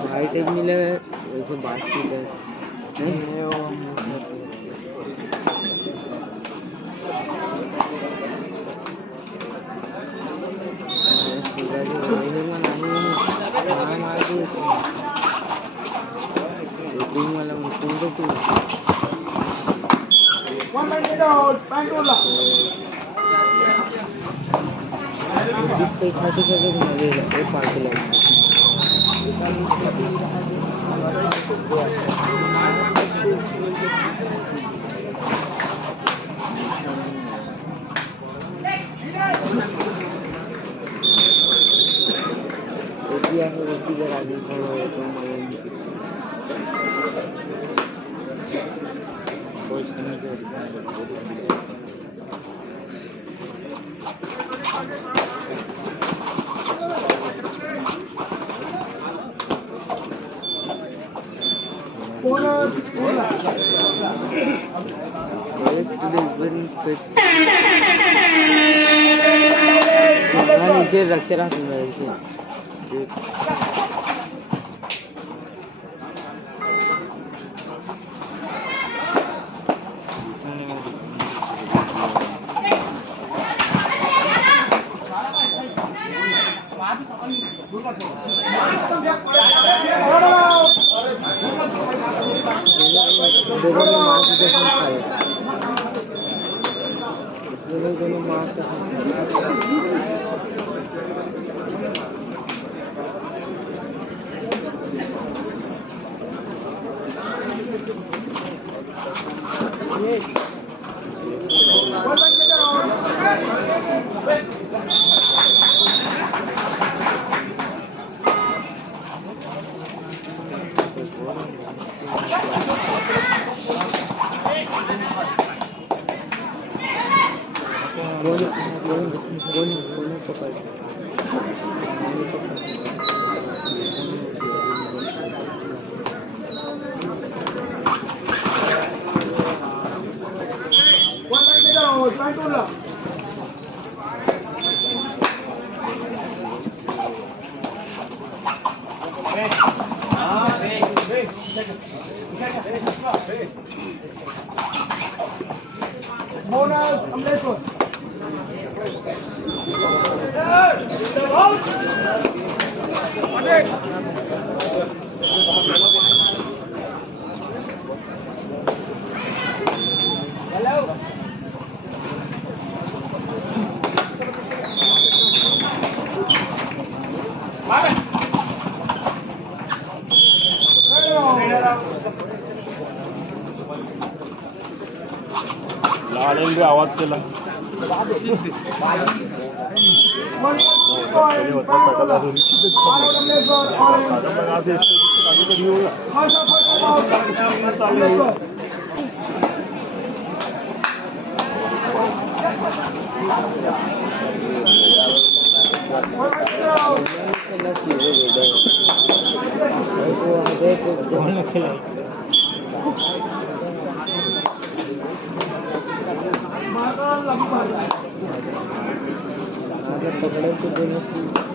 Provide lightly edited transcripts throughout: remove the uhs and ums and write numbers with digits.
भाई टाइप मिले वैसे बातचीत है नीचे रखे रहा लाडेंगे आवाज केला पकड़े तो दोनों की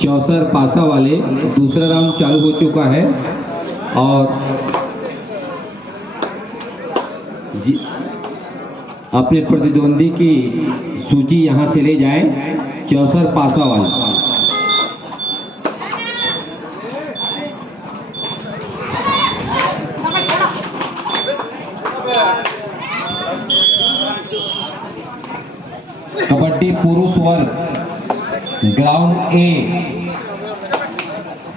चौसर पासा वाले दूसरा राउंड चालू हो चुका है और अपने प्रतिद्वंदी की सूची यहां से ले जाएं। चौसर पासावाल। कबड्डी पुरुष वर्ग ग्राउंड ए,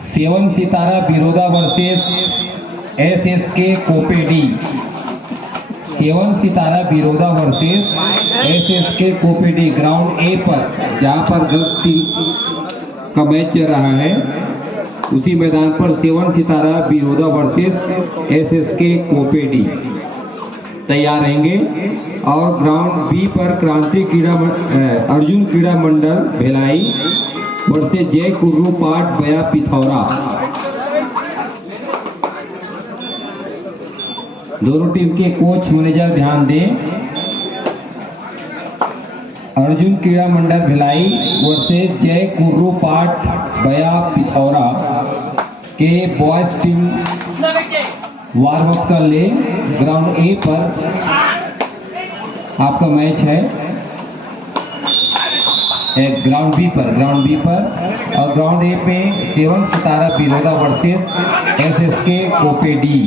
7 सितारा बिरोदा वर्सेस SSK कोपेडी। 7 सितारा बिरोदा वर्सेस SSK कोपेडी ग्राउंड ए पर, जहां पर गर्ल्स टीम का मैच चल रहा है, उसी मैदान पर 7 सितारा बिरोदा वर्सेस SSK कोपेडी तैयार रहेंगे। और ग्राउंड बी पर क्रांति क्रीड़ा अर्जुन क्रीड़ा मंडल भिलाई वर्सेस जय कुर्रू पाट बया पिथौरा। दोनों टीम के कोच मैनेजर ध्यान दें। अर्जुन क्रीड़ा मंडल भिलाई वर्सेस जय कुर्रू पाट बया पिथौरा के बॉयज टीम वार्म अप कर ले। ग्राउंड ए पर आपका मैच है। ग्राउंड बी पर और ग्राउंड ए पे 7 सितारा बिरोदा वर्सेस SSK कोपेडी।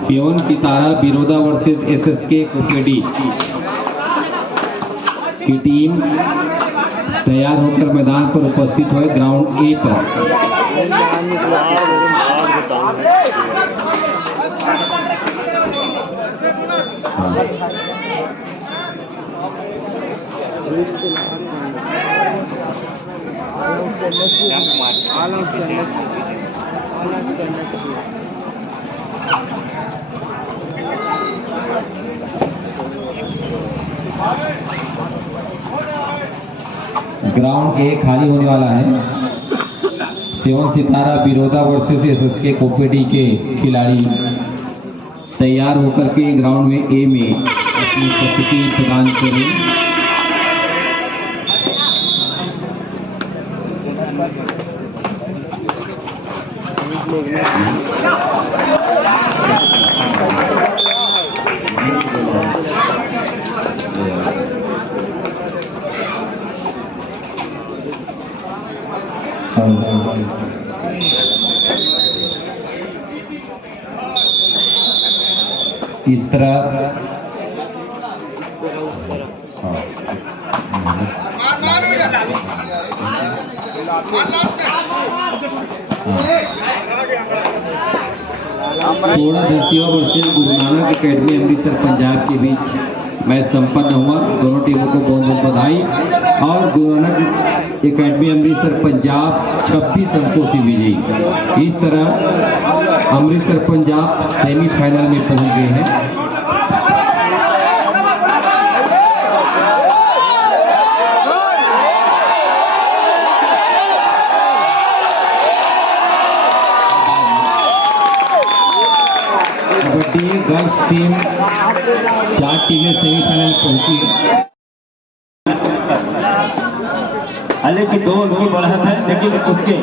सेवन सितारा बिरोदा वर्सेस SSK कोपेडी की टीम तैयार होकर मैदान पर उपस्थित हुए। ग्राउंड ए पर ग्राउंड ए खाली होने वाला है। 7 सितारा बिरोदा वर्सेस SSK कोपेडी के खिलाड़ी तैयार होकर के ग्राउंड में ए में अपनी उपस्थिति प्रदान करें। इस तरह सोलह दसिया वर्सेस गुरु नानक अकेडमी अमृतसर पंजाब के बीच मैच संपन्न हुआ। दोनों टीमों को बहुत बहुत बधाई। और गुरु नानक एकेडमी अमृतसर पंजाब 26 अंकों से विजयी। इस तरह अमृतसर पंजाब सेमीफाइनल में पहुंच गए हैं। कबड्डी गर्ल्स टीम 4 टीमें सेमीफाइनल पहुंची है। हालांकि 2 अंक की बढ़त है, लेकिन उसके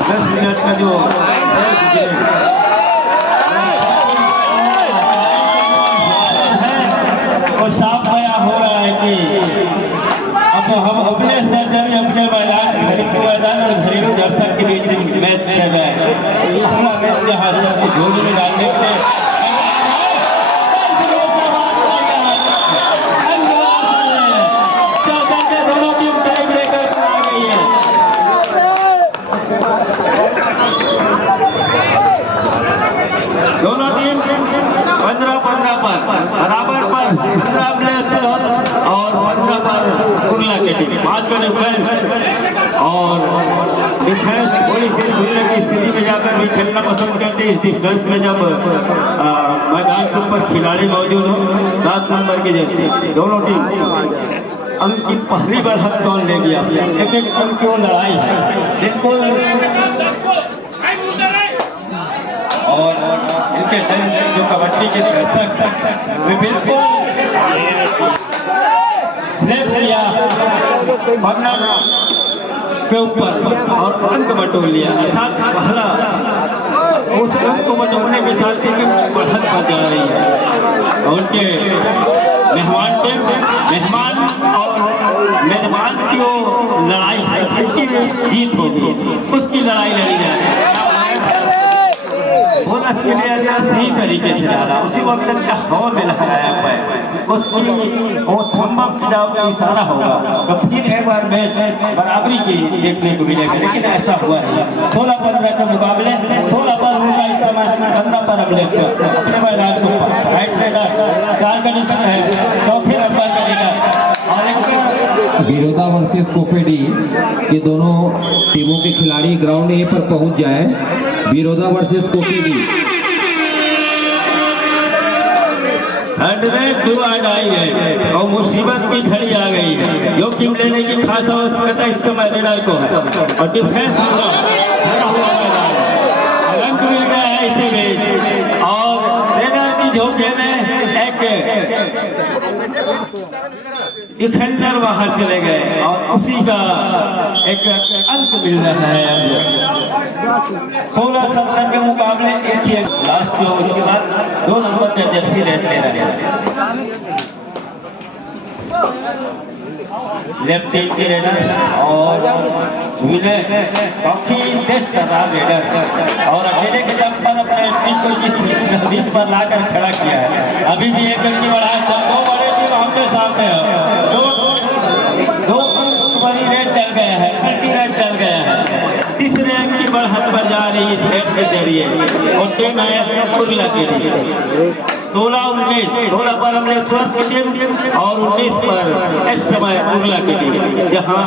10 मिनट का जो वो साफ बयां हो रहा है कि अब हम अपने सर्जरी अपने मैदान और घरेलू दर्शक के बीच मैच खेल रहे हैं। दूसरा मैच जहाँ से झोली में डालने के दोनों टीम टाई ब्रेकर पर आ गई है। दोनों टीम 15-15 पर बराबर पर 15 प्लेयर और 15 पर कुर्ला की टीम। 5 का डिफेंस और डिफेंस थोड़ी सी झूलने की स्थिति में जाकर भी खेलना पसंद करते। इस डिफेंस में जब मैदान के ऊपर खिलाड़ी मौजूद हो 7 नंबर की जैसे दोनों टीम अंक की पहली बढ़त कौन ले गया। एक एक अंक की लड़ाई बिल्कुल, और इनके जो कबड्डी के दर्शक वे बिल्कुल के ऊपर और अंक बटोर लिया। अर्थात पहला उस अंक को बटोरने के साथ ही बढ़त बढ़ जा रही है। और उनके मेहमान टीम मेहमान की वो लड़ाई है, इसकी जीत होगी, उसकी लड़ाई लड़ी जा रही है। बोनस के लिए सही तरीके से डाला, उसी वक्त का हवा में लहराया पाए उसकी वो थम्मा जब इशारा होगा तो फिर एक बार मैच बराबरी की देखने को मिलेगा। लेकिन ऐसा हुआ है 16-15 के मुकाबले 16 पर होगा इस समय 15 पर अपने मैदान को राइट में है चौथे नंबर का लीडर। बिरोदा वर्सेस कोपेडी, ये दोनों टीमों के खिलाड़ी ग्राउंड ए पर पहुंच जाए। बिरोदा वर्सेस कोपेडी आई है और मुसीबत की घड़ी आ गई है। जोखिम लेने की खास आवश्यकता इस समय रेडर को है और डिफेंस अंक मिल गया है इसी में। और रेडर की झोंके में एक डिफेंडर बाहर चले गए और उसी का एक अंक मिल रहा है। 16-17 के मुकाबले एक ही लास्ट जो उसके बाद 2 नंबर का जर्सी रहते रहे। लेफ्ट टीम के रेडर और विनय काफी तेज कर रहा रेडर और अकेले के दम पर अपने टीम को जिस तहदीद पर लाकर खड़ा किया है। अभी भी एक अंक की बढ़ा, 2 बड़े टीम आमने सामने है। 2 बड़ी रेड चल गया है, मल्टी रेड चल गया है। तीसरे अंक की बढ़त पर जा रही इस रेड के जरिए और टीम है कुर्ला की टीम। 16-19 पर अमृतसर की टीम और 19 पर इस समय कुर्ला की टीम, जहां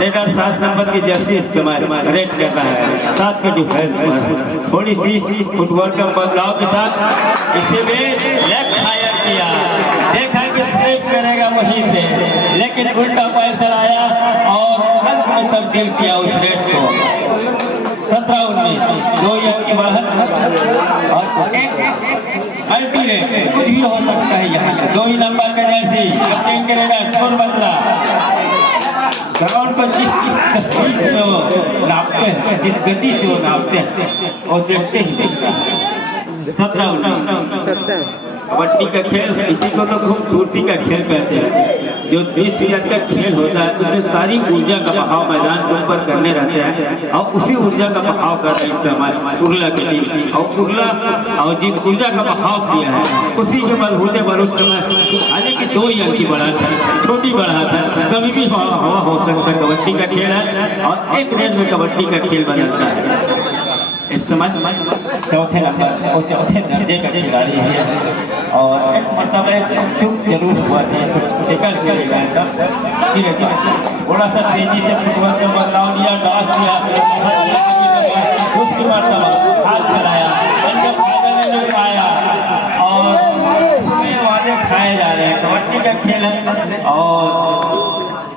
रेडर 7 नंबर की जर्सी इस समय रेड कर रहा है 7 के डिफेंस पर। थोड़ी सी फुटबॉल का बदलाव के साथ इसे भी लेफ्ट फायर किया, देखा कि स्ट्राइक करेगा वहीं से, लेकिन उल्टा पैर चलाया और अंक में तब्दील किया उस रेड को। 17-19 2 अंक की बढ़त और एक मल्टी रेड कुछ भी हो सकता है। यहाँ 2 ही नंबर का जर्सी कैप्टन के रेडर स्कोर बदला। ग्राउंड पर जिस गति से वो नापते हैं, जिस गति से वो नापते हैं और देखते ही 17-19 कबड्डी का खेल इसी को तो खूबसूरती का खेल कहते हैं। जो 20 मिनट का खेल होता है उसमें सारी ऊर्जा का बहाव मैदान के ऊपर करने रहते हैं और उसी ऊर्जा का बहाव कर रहे हैं हमारे कुर्ला के लिए। और कुर्ला और जिस ऊर्जा का बहाव किया है उसी के बलबूते पर उस समय हालांकि 2 अंक की बढ़त है, छोटी बढ़त है, कभी भी हवा हो सकता है। कबड्डी का खेल है और एक रेंज में कबड्डी का खेल बदलता है। इस समय चौथे नंबर और चौथे दर्जे का खिलाड़ी है और एक मरतबा चुप जरूर हुआ था टिकल के धीरे धीरे थोड़ा सा तेजी से फुटबॉल में बदलाव लिया, टॉस दिया, उसके मरतबा हाथ चलाया, अंदर भागने नहीं पाया और इसमें वादे खाए जा रहे हैं। कबड्डी का खेल है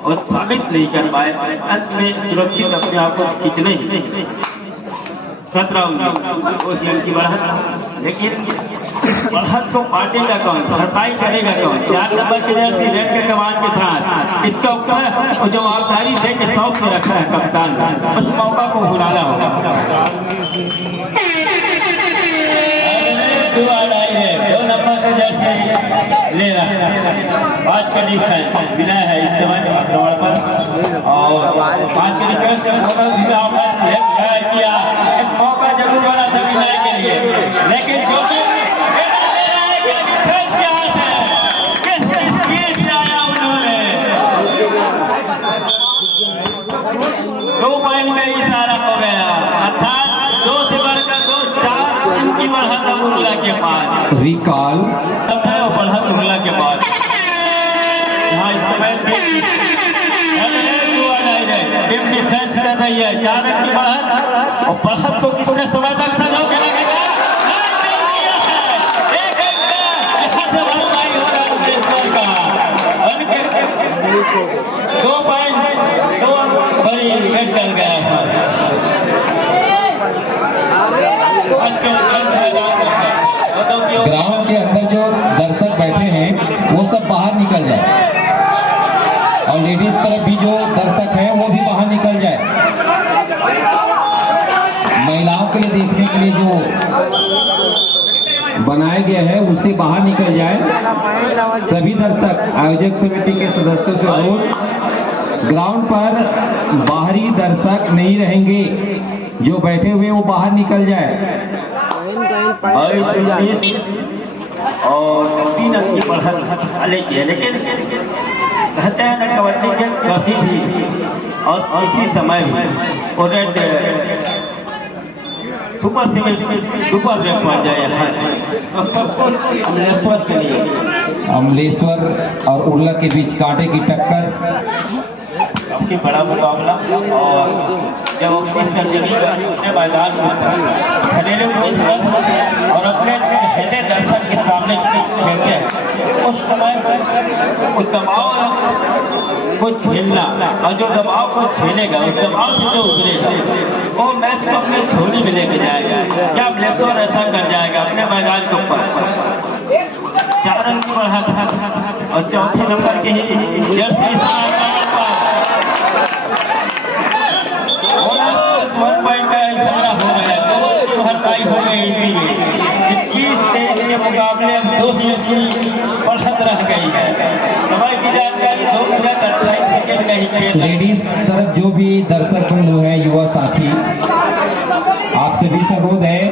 और साबित नहीं कर पाए, अंत में सुरक्षित अपने आप को खींचने 17-19 की बढ़त, लेकिन बढ़त को पाटेगा कौन, भरपाई करेगा कौन? 4 नंबर के जर्सी रेड के कमान के साथ इसका ऊपर जवाबदारी दे के शौक में रखा है कप्तान, उस मौका को भुलाना होगा। दो नंबर का जर्सी ले रहा है, 5 का डिफेंस बिना है इस दौड़ पर और 5 के डिफेंस से किया, एक मौका जरूर बना था विनय के लिए, लेकिन जो दो पॉइंट में इशारा हो गया, अर्थात 2 से बढ़कर 2, 4 इनकी बढ़त उर्ला के पास रिकॉल बढ़त उर्ला के पास यहाँ इस समय टीम डिफेंस कर रही है, 4 रन की बढ़त और बढ़त को कितने समय तक सजाओ के लगेगा। 2 पॉइंट 2 बड़ी विकेट डल गया ग्राउंड के अंदर जो दर्शक बैठे हैं वो सब बाहर निकल जाए और लेडीज तरफ भी जो दर्शक हैं वो भी बाहर निकल जाए। महिलाओं के लिए देखने के लिए जो बनाया गया है उससे बाहर निकल जाए। सभी दर्शक आयोजक समिति के सदस्यों से अनुरोध, ग्राउंड पर बाहरी दर्शक नहीं रहेंगे, जो बैठे हुए वो बाहर निकल जाए। 22-19 और 3 रन की बढ़त लेके है, लेकिन कहते हैं ना कबड्डी के कभी भी और इसी समय भी और रेड सुपर रेप पड़ जाए यहाँ से अमलेश्वर के लिए, अमलेश्वर और उर्ला के बीच कांटे की टक्कर, काफी बड़ा मुकाबला और जब अपने मैदान में घरेलू और अपने पहले दर्शक के सामने खेलते हैं उस समय उस दबाव को झेलना और जो दबाव को झेलेगा उस दबाव से जो उतरेगा वो मैच को अपने झोली में लेके जाएगा। क्या अमलेश्वर ऐसा कर जाएगा अपने मैदान के ऊपर 4 रन की बढ़त और चौथे नंबर के ही जर्सी 1 पॉइंट का इशारा हो गया, 2 की भरपाई हो गई, इसीलिए 21-23 के मुकाबले अब 2 की बढ़त रह गई है। समय की जानकारी 2 मिनट 28 सेकंड का ही खेल। लेडीज तरफ जो भी दर्शक बंधु है, युवा साथी, आपसे भी अनुरोध है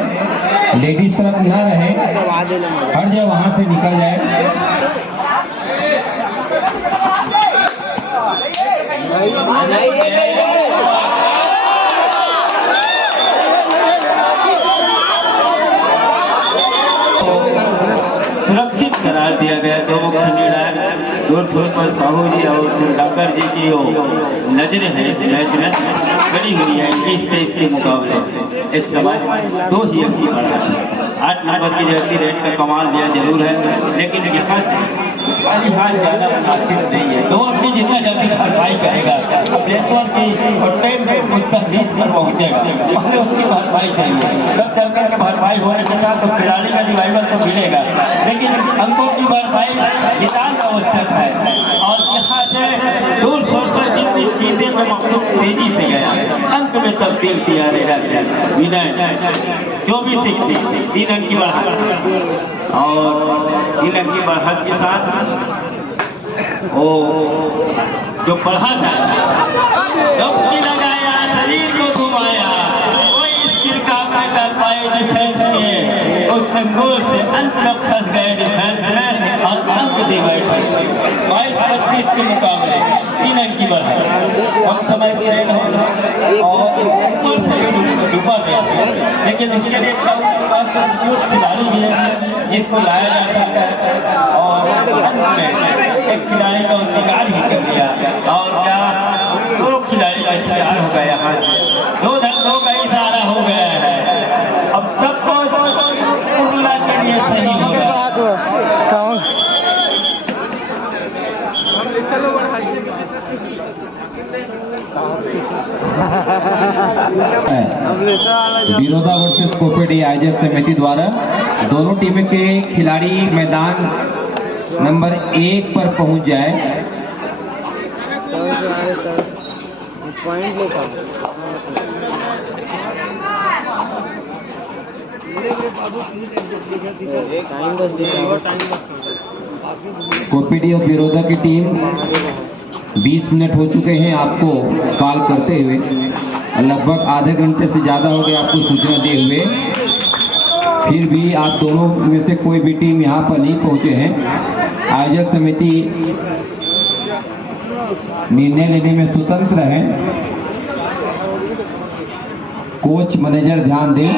लेडीज तरफ ना रहे, हर जगह वहां से निकल जाए। सुरक्षित करार दिया गया। 2 मुख्य निर्णायक जोर शोर पर साहू जी और चंडाकर जी की नजरें हैं इस मैच में बड़ी हुई है। 21-23 के मुकाबले इस समय 2 ही अच्छी बढ़ा है। 8 नंबर की जर्सी रेड का कमाल लिया जरूर है, लेकिन यहाँ से खाली हाथ जाना मुनासिब नहीं है। 2 अपनी जितना जल्दी भरपाई करेगा अमलेश्वर की और टाइम पे तहरीक पर पहुंचेगा, पहले उसकी भरपाई चाहिए। तब चल करके भरपाई होने के साथ तो खिलाड़ी का रिवाइवल तो मिलेगा, लेकिन अंकों की भरपाई नितांत आवश्यक है। और यहाँ से दूर छोड़ कर जितनी चीजें में मखलूक तेजी से गया, अंक में तब्दील किया विनय 24-23 3 रन की बढ़त और 3 रन की बढ़त के साथ वो जो बढ़त है लगाया, शरीर को घुमाया, कोई स्किल काम न कर पाए डिफेंस में, उस संकोच से अंत में फंस गए डिफेंस में और अंक दे बैठे। 22-25 के मुकाबले 3 रन की बढ़त, कम समय की रेड होगा और ऊपर है, लेकिन उसके लिए असंस्कृत खिलाड़ी भी है जिसको लाया जा सकता है। और अंत में एक खिलाड़ी का शिकार ही कर दिया, और क्या 2 खिलाड़ी का शिकार हो गया। यहाँ 2 धंधों का इशारा हो गया है। अब सबको उर्ला के लिए सही होगा। बिरोदा वर्सेस कोपेडी आयोजक समिति द्वारा दोनों टीम के खिलाड़ी मैदान नंबर 1 पर पहुंच जाए। पॉइंट लेता कोपेडी और बिरोदा की टीम 20 मिनट हो चुके हैं आपको कॉल करते हुए, लगभग आधे घंटे से ज़्यादा हो गए आपको सूचना दिए हुए, फिर भी आप दोनों में से कोई भी टीम यहाँ पर नहीं पहुँचे हैं। आयोजक समिति निर्णय लेने में स्वतंत्र है। कोच मैनेजर ध्यान दें।